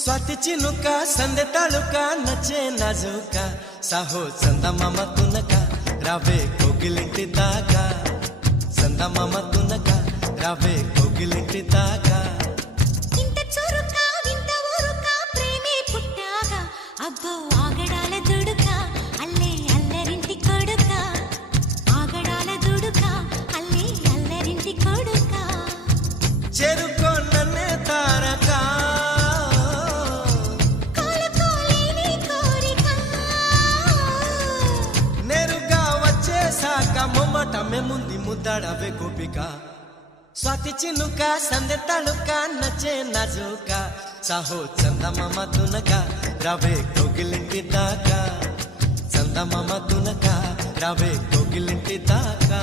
स्वाती चिनुका संदे तालुका नचे नाजुका साहो चंदमाम तुनका रावे कोगिलिंटी दागा चंदमाम तुनका रावे कोगिलिंटी दागा इंत चुरुका विंत ऊरुका प्रेमे पुट्टागा अब्बो आगडाల దుడుకా అల్లే అల్లరింటి కొడుకా ఆగడాల దుడుకా అల్లే అల్లరింటి కొడుకా చెరుకో నన్నే తారకా మొమ్మటమే ముందు ముద్దాడవే గోపిక స్వాతి చినుక సందె తళుక నచ్చే నాజుక సాహో చందమామ తునక రావే కోగిలింటి దాకా చందమామ తునక రావే కోగిలింటి దాకా